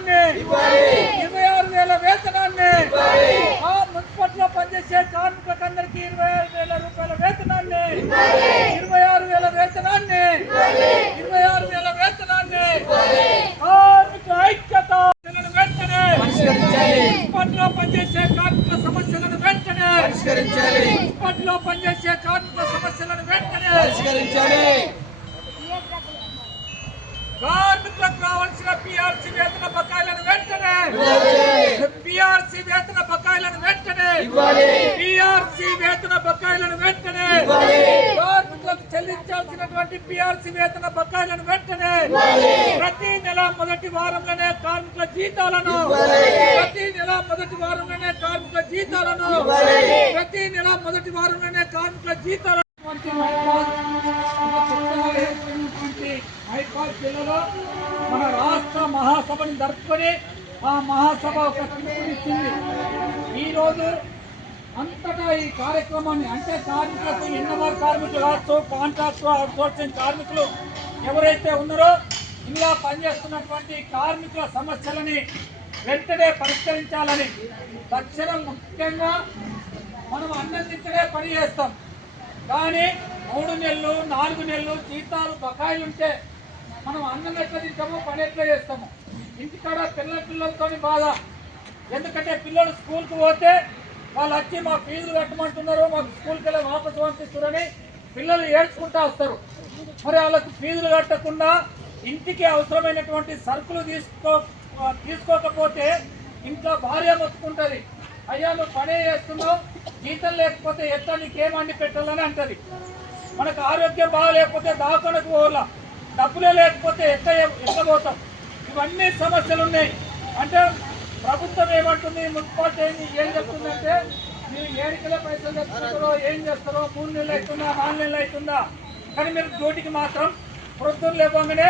వేతనాన్ని 26,000 వేతనాన్ని మున్సిపల్లో పనిచేసే కార్మికులందరికీ 26,000 రూపాయల వేతనాన్ని 26,000 వేతనాన్ని 26,000 వేతనాన్ని కార్మిక ఐక్యత వెంటనే మున్సిపల్లో పనిచేసే కార్మికుల సమస్యలను వెంటనే మున్సిపల్లో పనిచేసే కార్మికుల సమస్యలను వెంటనే కార్మికులకు కావాల్సిన పిఆర్సీ వేతన బకాయిలను వెంటనే పిఆర్సీ వేతన బకాయిలను వెంటనే పిఆర్సీ వేతన బకాయిలను వెంటనే కార్మికులకు చెల్లించాల్సినటువంటి పిఆర్సీ వేతన బకాయిలను వెంటనే ప్రతి నెల మొదటి వారంలోనే కార్మికుల జీతాలను ప్రతి నెల మొదటి వారంలోనే కార్మికుల జీతాలను ప్రతి నెల మొదటి వారంలోనే కార్మికుల జీతాలను హైకోర్టు జిల్లాలో మన రాష్ట్ర మహాసభని జరుపుకొని ఆ మహాసభ ఒక తీర్పునిచ్చింది. ఈరోజు అంతటా ఈ కార్యక్రమాన్ని అంటే కార్మికులకు ఎన్ఎంఆర్ కార్మికులు కావచ్చు, కాంట్రాక్ట్ అవుట్సోర్సింగ్ కార్మికులు ఎవరైతే ఉన్నారో ఇలా పనిచేస్తున్నటువంటి కార్మికుల సమస్యలని వెంటనే పరిష్కరించాలని తక్షణం ముఖ్యంగా మనం అన్నందించడే పని చేస్తాం. కానీ 3 నెలలు 4 నెలలు జీతాలు బకాయిలు ఉంటే మనం అన్నం ఎట్లా తింటామో పని ఎట్లా చేస్తాము. ఇంటికాడ పిల్లలతో బాధ. ఎందుకంటే పిల్లలు స్కూల్కి పోతే వాళ్ళు వచ్చి మా ఫీజులు కట్టమంటున్నారు, మాకు స్కూల్కి వెళ్ళి వాపసు పంపిస్తున్నారని పిల్లలు ఏడ్చుకుంటూ వస్తారు. మరి వాళ్ళకి ఫీజులు కట్టకుండా ఇంటికి అవసరమైనటువంటి సరుకులు తీసుకోకపోతే ఇంట్లో భార్య మొత్తుకుంటుంది, అయ్యా నువ్వు పనే చేస్తున్నావు, జీతం లేకపోతే ఎట్లా నీకేం వండి పెట్టాలని అంటది. మనకు ఆరోగ్యం బాగాలేకపోతే దవాఖానకు పోవాలా, డబ్బులే లేకపోతే ఎట్లా పోతాం. ఇవన్నీ సమస్యలు ఉన్నాయి. అంటే ప్రభుత్వం ఏమంటుంది, మున్సిపాలిటీ ఏం చెప్తుందంటే మీరు 7 కిలో పైసలు తెచ్చుకుంటారో ఏం చేస్తారో 3 నెలలు అవుతుందా 4 నెలలు అవుతుందా, కానీ మీరు డ్యూటీకి మాత్రం ప్రొద్దున లేవగానే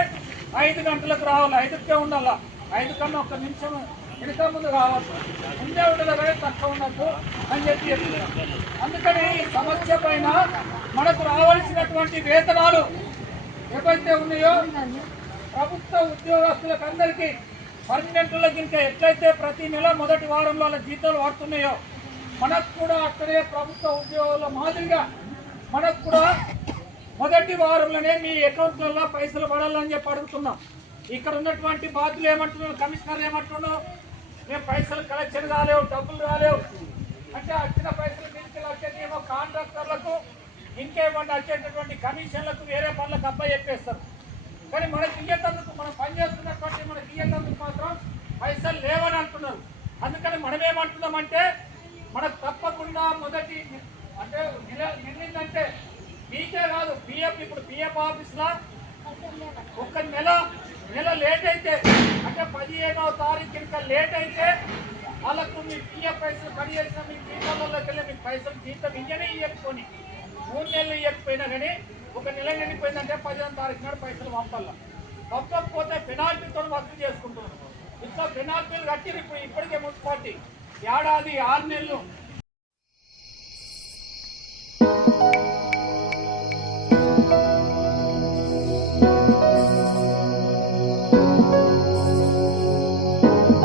5 గంటలకు రావాలి, 5కే ఉండాలా, 5 కన్నా 1 నిమిషం వెనుక ముందు కావచ్చు, ముందే ఉండదు కానీ తక్కువ ఉండద్దు అని చెప్పి చెప్తున్నారు. అందుకని ఈ సమస్య పైన మనకు రావాల్సినటువంటి వేతనాలు ఏవైతే ఉన్నాయో ప్రభుత్వ ఉద్యోగస్తులకు అందరికీ పర్మనెంట్లకు ఇంకా ఎట్లయితే ప్రతి నెల మొదటి వారంలో వాళ్ళ జీతాలు పడుతున్నాయో మనకు కూడా అక్కడే ప్రభుత్వ ఉద్యోగుల మాదిరిగా మనకు కూడా మొదటి వారంలోనే మీ అకౌంట్లలో పైసలు పడాలని చెప్పి అడుగుతున్నాం. ఇక్కడ ఉన్నటువంటి బాధ్యులు ఏమంటున్నారు, కమిషనర్ ఏమంటున్నాడు, మేము పైసలు కలెక్షన్ కాలేవు, డబ్బులు రాలేవు అంటే వచ్చిన పైసలు తీసుకెళ్ళి వచ్చేదేమో కాంట్రాక్టర్లకు ఇంకేమన్నా వచ్చేటటువంటి కమిషన్లకు వేరే పనులకు అబ్బాయి చెప్పేస్తారు. కానీ మనకి ఇయ్యేటందుకు మనం పనిచేస్తున్నటువంటి మనకి ఇయ్యేటందుకు మాత్రం పైసలు లేవని అంటున్నారు. అందుకని మనం ఏమంటున్నామంటే మనకు తప్పకుండా మొదటి అంటే నిండిందంటే మీకే కాదు పిఎఫ్, ఇప్పుడు పిఎఫ్ ఆఫీస్లో ఒక నెల లేట్ అయితే అంటే 15వ తారీఖు ఇంకా లేట్ అయితే వాళ్ళకు మీ పిఎఫ్ పైసలు కట్ చేసిన మీ జీతాలలోకి వెళ్ళి మీకు పైసలు జీతం ఇయ్యకపోని 3 నెలలు ఇవ్వకపోయినా కానీ ఒక నెల నిండిపోయిందంటే 15వ తారీఖు నాడు పైసలు పంపకపోతే పెనాల్టీతో వర్క్ చేసుకుంటున్నాం. ఇంట్లో పెనాల్టీలు కట్టి ఇప్పటికే మున్సిపాలిటీ ఏడాది 6 నెలలు